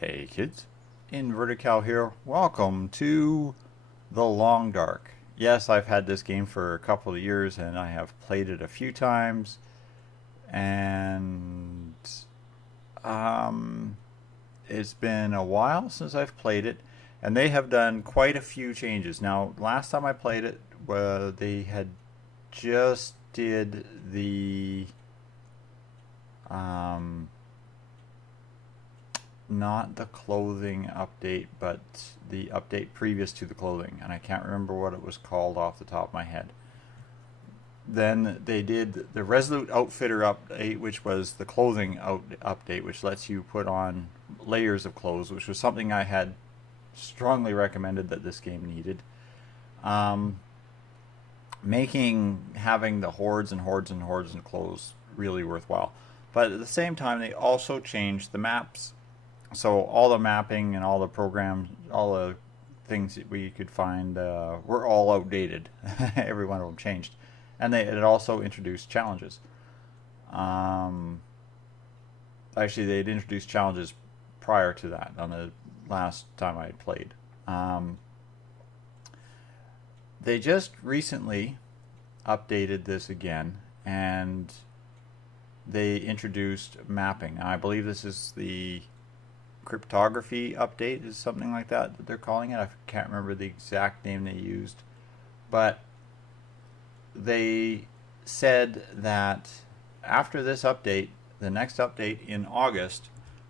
Hey kids, Inverted Cow here. Welcome to The Long Dark. Yes, I've had this game for a couple of years and I have played it a few times, and um, it's been a while since I've played it, and they have done quite a few changes. Now, last time I played it, they had just did the um, not the clothing update, but the update previous to the clothing, and I can't remember what it was called off the top of my head. Then they did the Resolute Outfitter update, which was the clothing update, which lets you put on layers of clothes, which was something I had strongly recommended that this game needed. Um, Making having the hordes and hordes and hordes of clothes really worthwhile. But at the same time, they also changed the maps, so all the mapping and all the programs, all the things that we could find were all outdated. Every one of them changed, and it also introduced challenges. Um, Actually, they had introduced challenges prior to that on the last time I had played. Um, they just recently updated this again, and they introduced mapping. I believe this is the cryptography update, is something like that they're calling it. I can't remember the exact name they used, but they said that after this update, the next update in August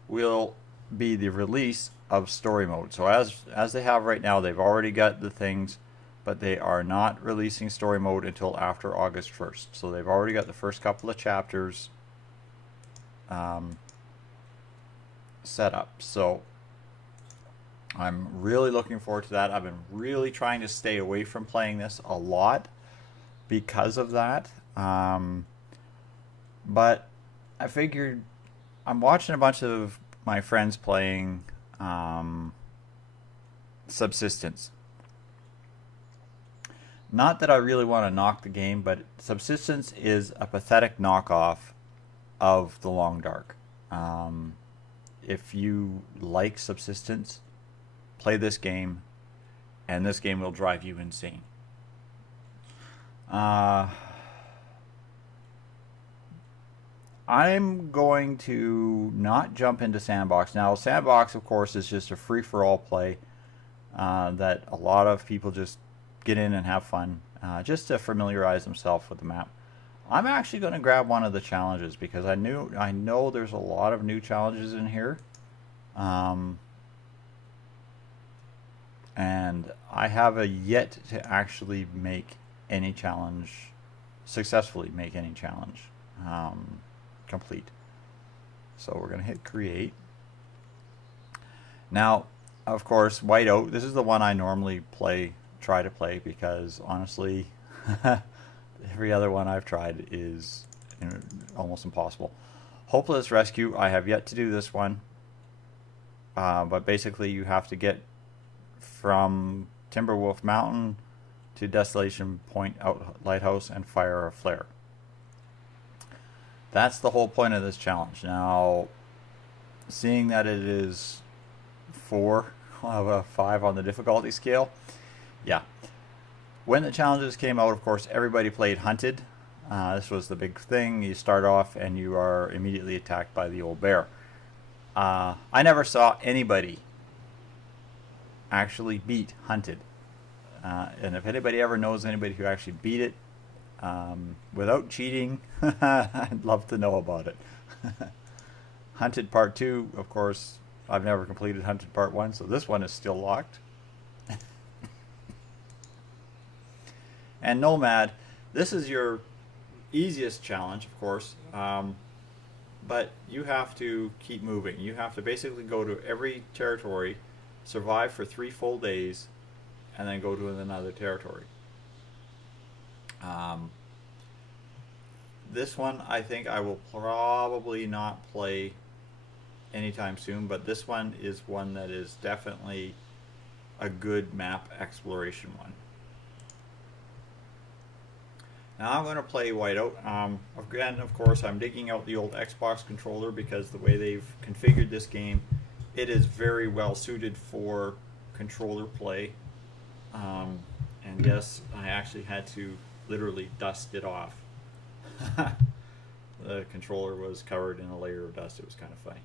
will be the release of story mode. So as they have right now, they've already got the things, but they are not releasing story mode until after August 1st. So they've already got the first couple of chapters set up. So I'm really looking forward to that. I've been really trying to stay away from playing this a lot because of that. But I figured I'm watching a bunch of my friends playing Subsistence. Not that I really want to knock the game, but Subsistence is a pathetic knockoff of The Long Dark. If you like Subsistence, play this game, and this game will drive you insane. I'm going to not jump into Sandbox. Now, Sandbox, of course, is just a free-for-all play that a lot of people just get in and have fun, just to familiarize themselves with the map. I'm actually going to grab one of the challenges because I know there's a lot of new challenges in here, and I have yet to actually successfully make any challenge complete. So we're going to hit create. Now, of course, Whiteout. This is the one I normally try to play because honestly, every other one I've tried is almost impossible. Hopeless Rescue, I have yet to do this one. But basically you have to get from Timberwolf Mountain to Desolation Point Lighthouse and fire a flare. That's the whole point of this challenge. Now, seeing that it is 4 of a 5 on the difficulty scale, yeah. When the challenges came out, of course, everybody played Hunted. This was the big thing. You start off and you are immediately attacked by the old bear. I never saw anybody actually beat Hunted. And if anybody ever knows anybody who actually beat it without cheating, I'd love to know about it. Hunted Part 2, of course, I've never completed Hunted Part 1, so this one is still locked. And Nomad, this is your easiest challenge, of course, but you have to keep moving. You have to basically go to every territory, survive for 3 full days, and then go to another territory. This one I think I will probably not play anytime soon, but this one is one that is definitely a good map exploration one. Now I'm going to play Whiteout. Again, of course, I'm digging out the old Xbox controller because the way they've configured this game it is very well suited for controller play. And yes, I actually had to literally dust it off. The controller was covered in a layer of dust. It was kind of funny.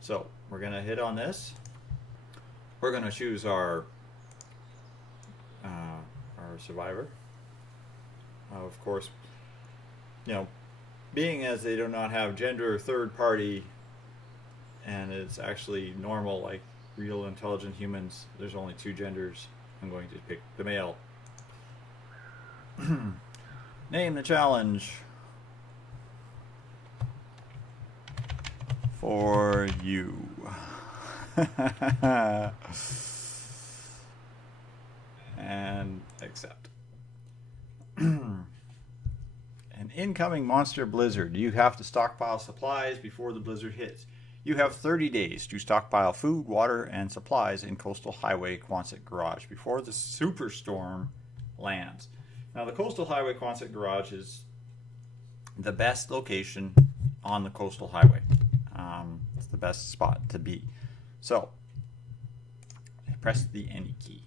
So we're going to hit on this. We're going to choose our survivor. Of course, you know, being as they do not have gender third party, and it's actually normal like real intelligent humans, there's only two genders. I'm going to pick the male. Name the challenge. For you. And accept. An incoming monster blizzard. You have to stockpile supplies before the blizzard hits. You have 30 days to stockpile food, water, and supplies in Coastal Highway Quonset Garage before the superstorm lands. Now, the Coastal Highway Quonset Garage is the best location on the Coastal Highway. It's the best spot to be. So, press the any key.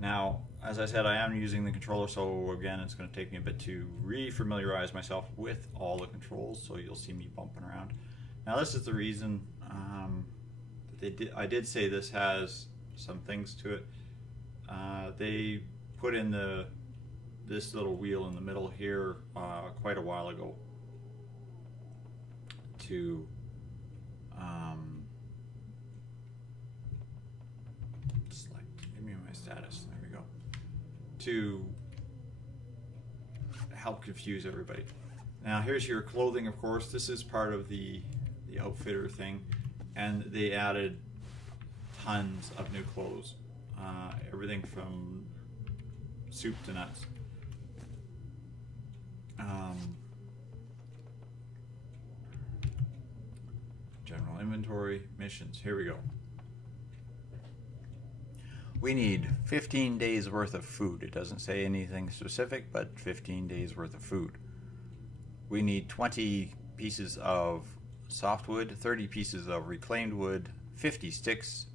Now, as I said, I am using the controller, so again, it's going to take me a bit to re-familiarize myself with all the controls, so you'll see me bumping around. Now, this is the reason that I did say this has some things to it. They put in this little wheel in the middle here quite a while ago to select, give me my status, there we go, to help confuse everybody. Now here's your clothing, of course. This is part of the outfitter thing, and they added tons of new clothes, everything from soup to nuts. General inventory, missions, here we go. We need 15 days worth of food. It doesn't say anything specific, but 15 days worth of food. We need 20 pieces of softwood, 30 pieces of reclaimed wood, 50 sticks,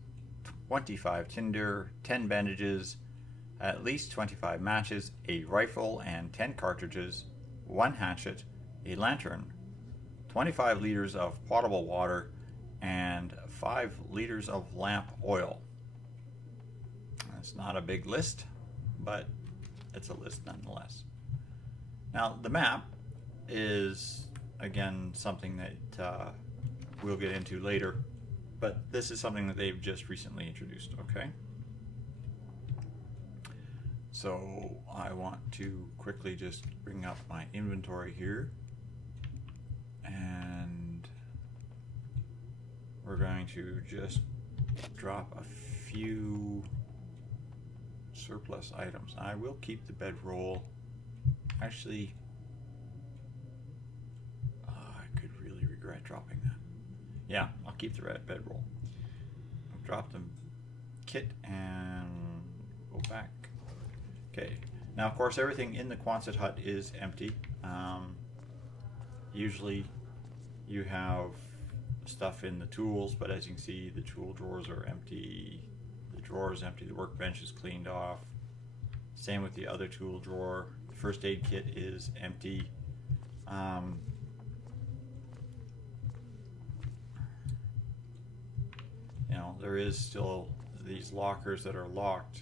25 tinder, 10 bandages, at least 25 matches, a rifle and 10 cartridges, 1 hatchet, a lantern, 25 liters of potable water, and 5 liters of lamp oil. It's not a big list, but it's a list nonetheless. Now, the map is, again, something that we'll get into later, but this is something that they've just recently introduced, okay? So I want to quickly just bring up my inventory here, and we're going to just drop a few surplus items. I will keep the bedroll. Actually, I could really regret dropping that. Yeah, I'll keep the red bedroll. I'll drop the kit and go back. Okay, now of course everything in the Quonset hut is empty. Usually you have stuff in the tools, but as you can see, the tool drawers are empty, the drawer is empty, the workbench is cleaned off. Same with the other tool drawer. The first aid kit is empty. You know, there is still these lockers that are locked,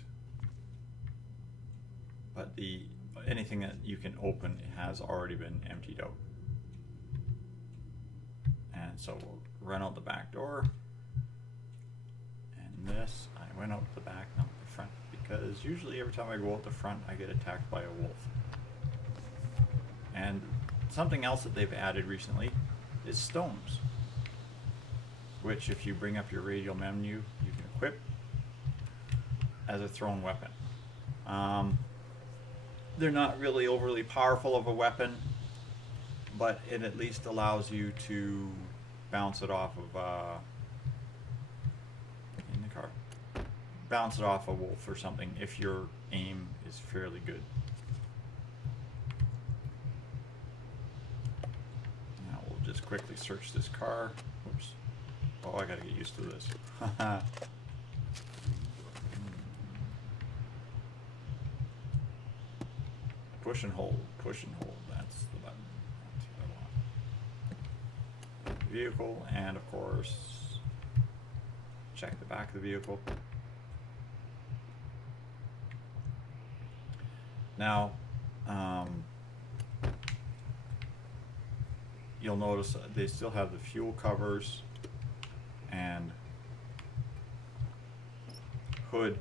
but anything that you can open has already been emptied out. And so we'll run out the back door. And this, I went out the back, not the front, because usually every time I go out the front, I get attacked by a wolf. And something else that they've added recently is stones, which if you bring up your radial menu, you can equip as a thrown weapon. They're not really overly powerful of a weapon, but it at least allows you to bounce it off of in the car. Bounce it off a wolf or something if your aim is fairly good. quickly search this car. Oops. Oh, I gotta get used to this. Push and hold, push and hold. That's the button. That's what I want. Vehicle, and of course, check the back of the vehicle. Now, you'll notice they still have the fuel covers and hood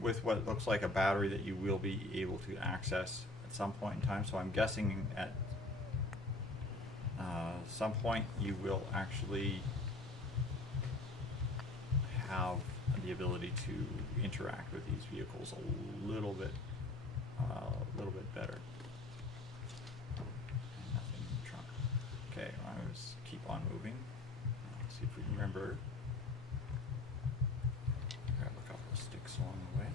with what looks like a battery that you will be able to access at some point in time. So I'm guessing at some point you will actually have the ability to interact with these vehicles a little bit better. And nothing in the trunk. Okay, I just keep on moving. Let's see if we can remember. Grab a couple of sticks along the way.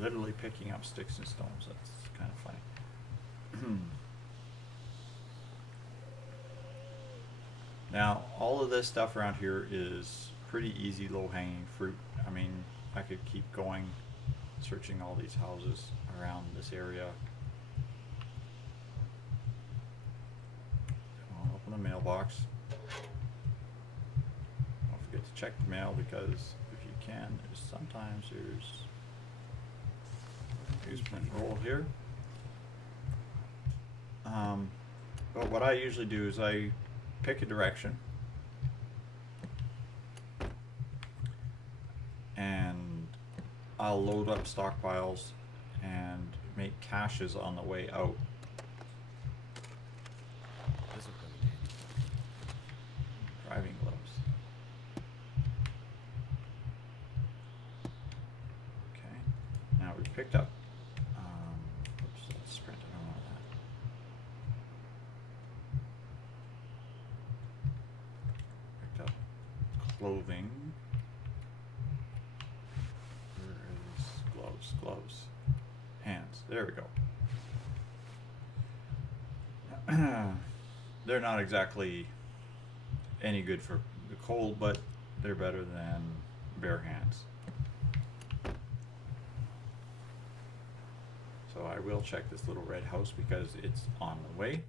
Literally picking up sticks and stones. That's kind of funny. Now, all of this stuff around here is pretty easy, low-hanging fruit. I mean, I could keep going, searching all these houses around this area. Come on, open the mailbox. Don't forget to check the mail, because if you can, sometimes there's print roll here. But what I usually do is I pick a direction and I'll load up stockpiles and make caches on the way out. Driving gloves. Okay, now we've picked up. Oops, let's sprint. I don't want that. Picked up clothing. Where is gloves? Gloves. Hands. There we go. They're not exactly any good for the cold, but they're better than bare hands. So I will check this little red house because it's on the way.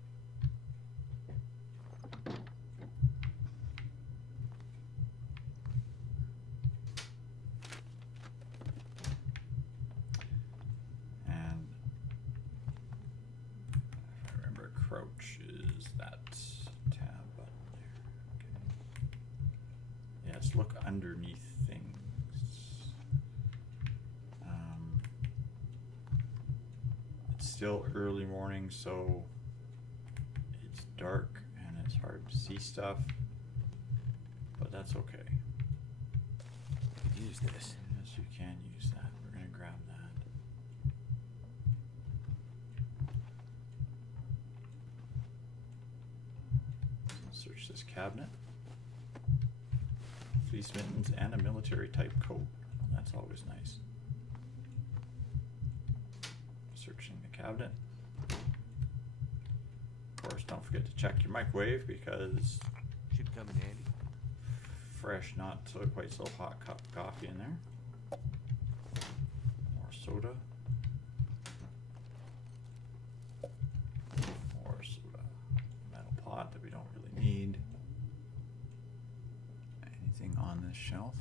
And if I remember, crouch is that tab button there. Okay. Yes, look underneath things. It's still early morning, so it's dark and it's hard to see stuff, but that's okay. Use this. Yes, you can use that. We're going to grab that. Let's search this cabinet. Fleece mittens and a military type coat. Well, that's always nice. Searching the cabinet. Of course, don't forget to check your microwave because Should come in handy. fresh, not so quite so hot cup of coffee in there. More soda. More soda. Metal pot that we don't really need. Anything on this shelf?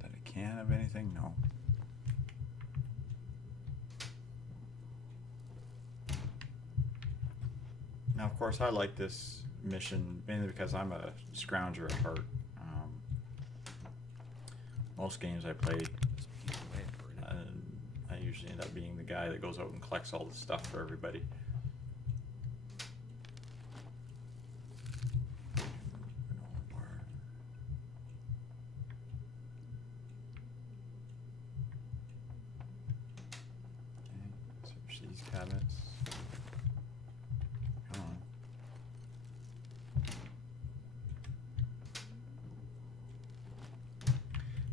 That a can of anything? No. Now, of course, I like this mission mainly because I'm a scrounger at heart. Most games I played, I usually end up being the guy that goes out and collects all the stuff for everybody. Okay, search these cabinets. Come on.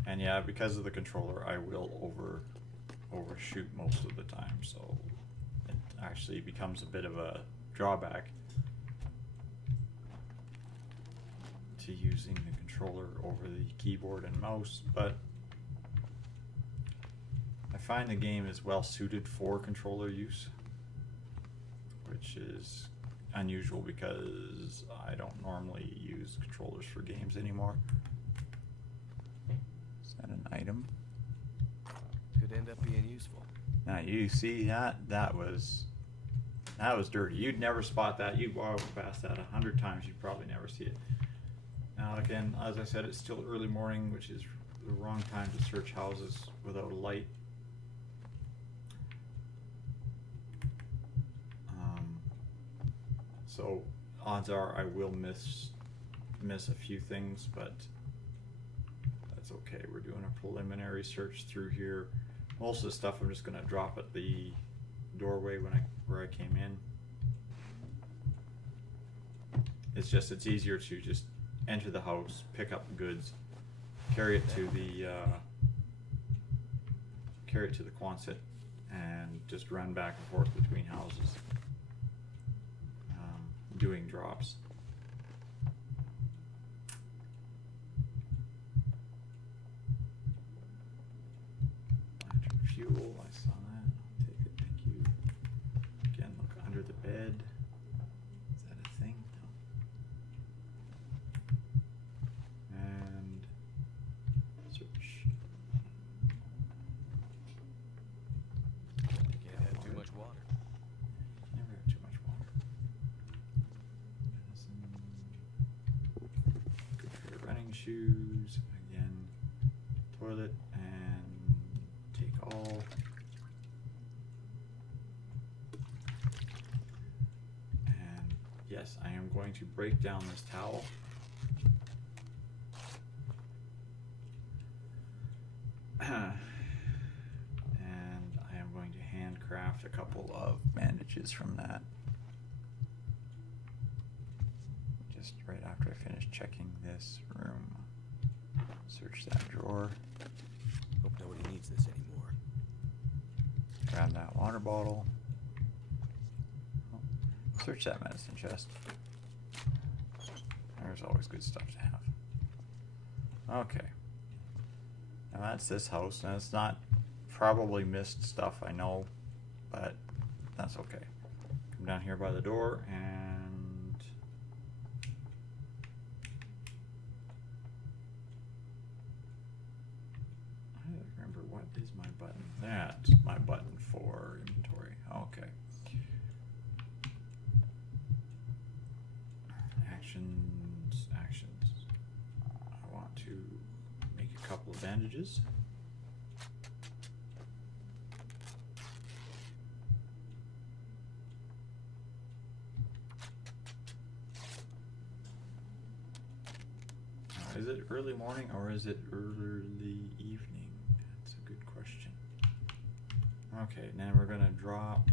And yeah, because of the controller, I will overshoot most of the time, so it actually becomes a bit of a drawback to using the controller over the keyboard and mouse, but I find the game is well suited for controller use, which is unusual because I don't normally use controllers for games anymore. Is that an item? Could end up being useful. Now you see that was dirty. You'd never spot that. You'd walk past that 100 times. You'd probably never see it. Now again, as I said, it's still early morning, which is the wrong time to search houses without a light. So odds are I will miss a few things, but that's okay. We're doing a preliminary search through here. Most of the stuff I'm just going to drop at the doorway where I came in. It's easier to just enter the house, pick up the goods, carry it to the Quonset, and just run back and forth between houses, doing drops. Electric fuel, I saw that. I'll take it, thank you. Again, look under the bed. Is that a thing? No. And search. Can't have too much water. Never have too much water. Good pair of running shoes. Again, toilet and take all. And yes, I am going to break down this towel. And I am going to handcraft a couple of bandages from that. Just right after I finish checking this room. Search that drawer. Hope nobody needs this anymore. Grab that water bottle. Oh, search that medicine chest. There's always good stuff to have. Okay. Now that's this house. Now it's not probably missed stuff, I know, but that's okay. Come down here by the door and I don't remember what is my button. That's my button for inventory. Okay. Actions. I want to make a couple of bandages. Now, is it early morning or is it early evening? That's a good question. Okay, now we're going to drop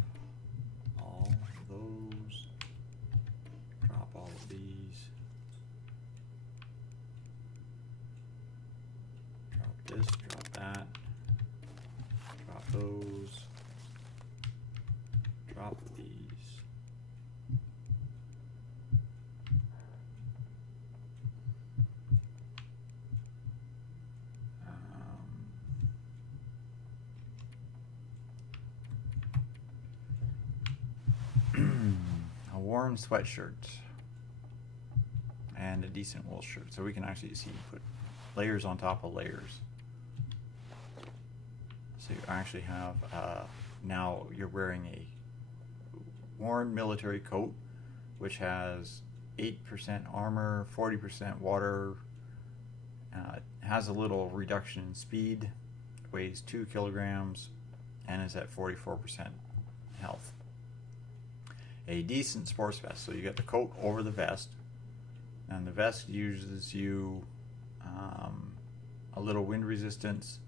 all of those. Drop all of these. Drop this, drop that. Drop those. Drop these. A warm sweatshirt and a decent wool shirt, so we can actually see put layers on top of layers. So you actually have now you're wearing a worn military coat, which has 8% armor, 40% water. Has a little reduction in speed, weighs 2 kilograms, and is at 44% health. A decent sports vest, so you get the coat over the vest, and the vest uses you a little wind resistance,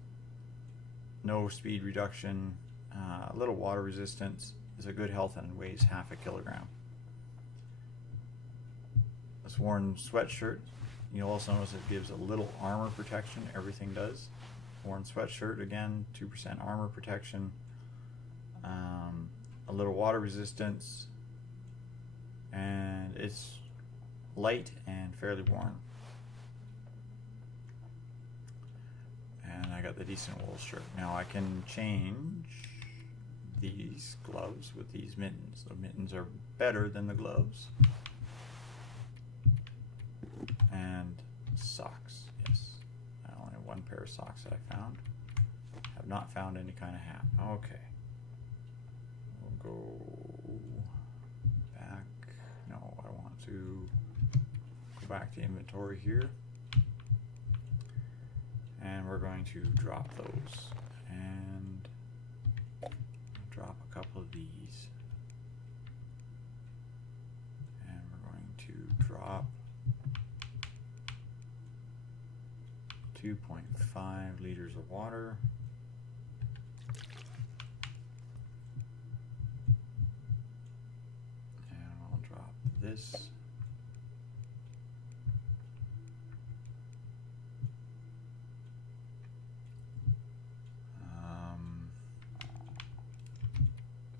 no speed reduction, a little water resistance, is a good health, and weighs half a kilogram. This worn sweatshirt, you'll also notice it gives a little armor protection. Everything does. worn sweatshirt again, 2% armor protection, a little water resistance, and it's light and fairly worn. And I got the decent wool shirt. Now I can change these gloves with these mittens. The mittens are better than the gloves. And socks, yes. I only have one pair of socks that I found. Have not found any kind of hat. Okay. We'll go back. No, I want to go back to inventory here. And we're going to drop those. And drop a couple of these. And we're going to drop 2.5 liters of water. And I'll drop this.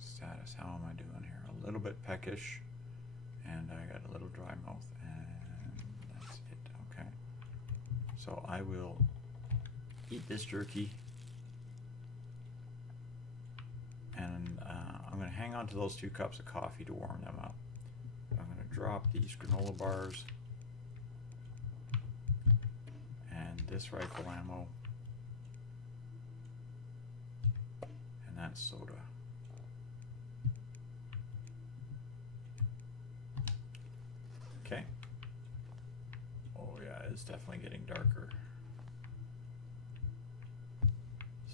Status, how am I doing here? A little bit peckish, and I got a little dry mouth, and that's it. Okay. So I will eat this jerky, and I'm going to hang on to those 2 cups of coffee to warm them up. I'm going to drop these granola bars and this rifle ammo and that soda. Okay. Oh yeah, it's definitely getting darker.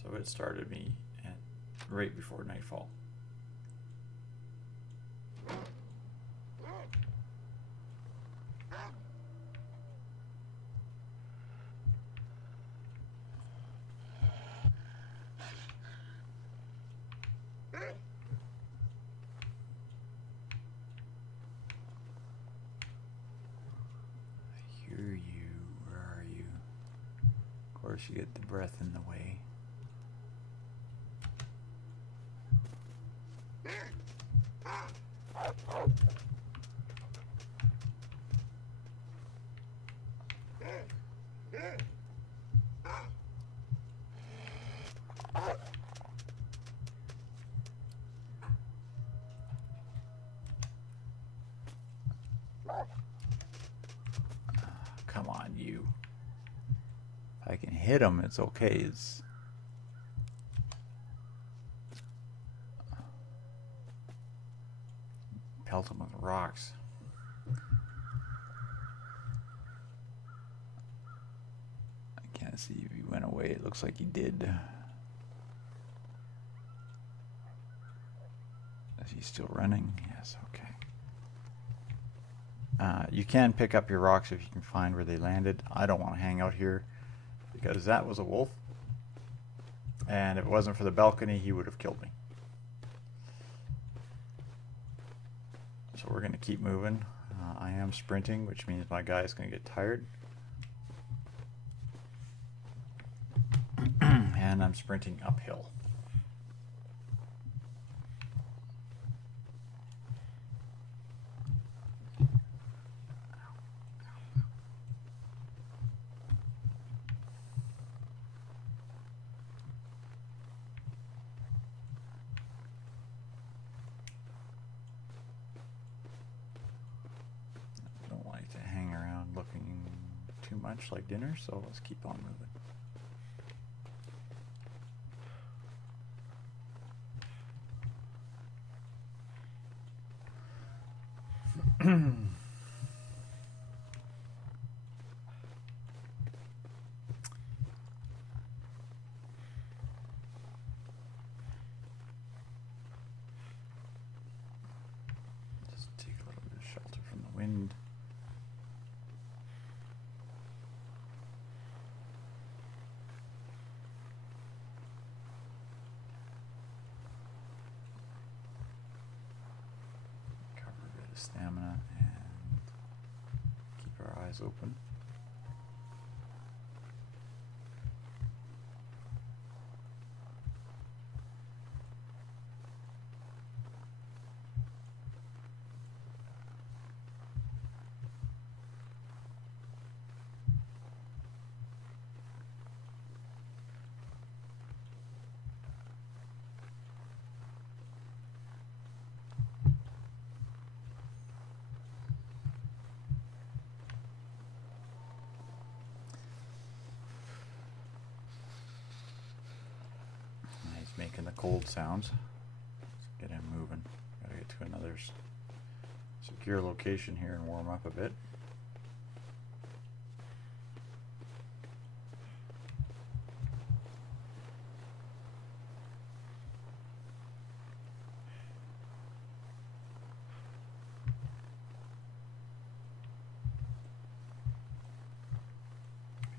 So it started me at right before nightfall. Of course, you get the breath in the way. Come on, you. If I can hit him, it's okay. It's pelt him with rocks. I can't see if he went away. It looks like he did. Is he still running? Yes, okay. You can pick up your rocks if you can find where they landed. I don't want to hang out here because that was a wolf. And if it wasn't for the balcony, he would have killed me. So we're going to keep moving. I am sprinting, which means my guy is going to get tired. And I'm sprinting uphill. Looking too much like dinner, so let's keep on moving. Just take a little bit of shelter from the wind. Stamina and keep our eyes open. making the cold sounds. Let's get him moving. Gotta get to another secure location here and warm up a bit.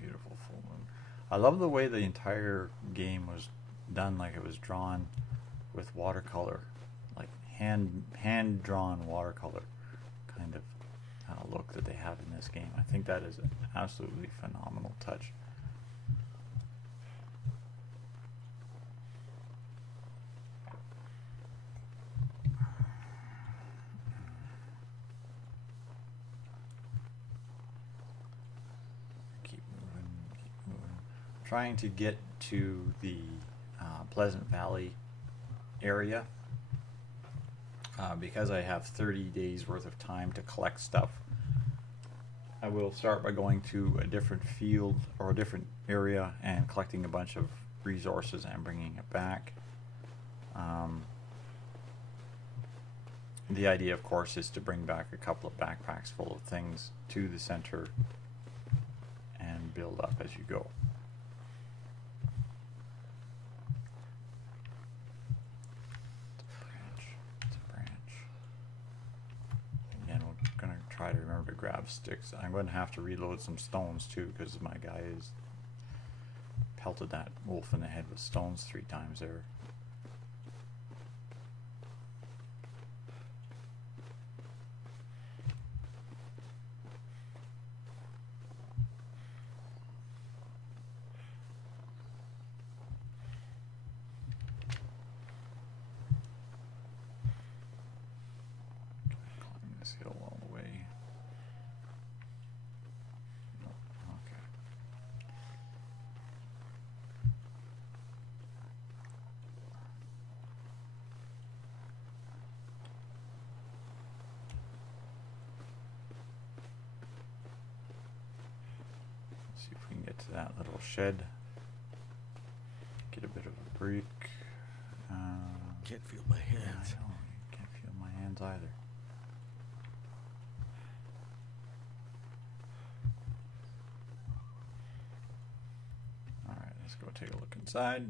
Beautiful full moon. I love the way the entire game was done, like it was drawn with watercolor, like hand drawn watercolor kind of look that they have in this game. I think that is an absolutely phenomenal touch. Keep moving. Trying to get to the Pleasant Valley area because I have 30 days worth of time to collect stuff. I will start by going to a different field or a different area and collecting a bunch of resources and bringing it back. The idea, of course, is to bring back a couple of backpacks full of things to the center and build up as you go. Try to remember to grab sticks. I'm going to have to reload some stones too, because my guy has pelted that wolf in the head with stones 3 times there. Climb this hill all the way. See if we can get to that little shed. Get a bit of a break. Can't feel my hands. Yeah, I know. Can't feel my hands either. Alright, let's go take a look inside.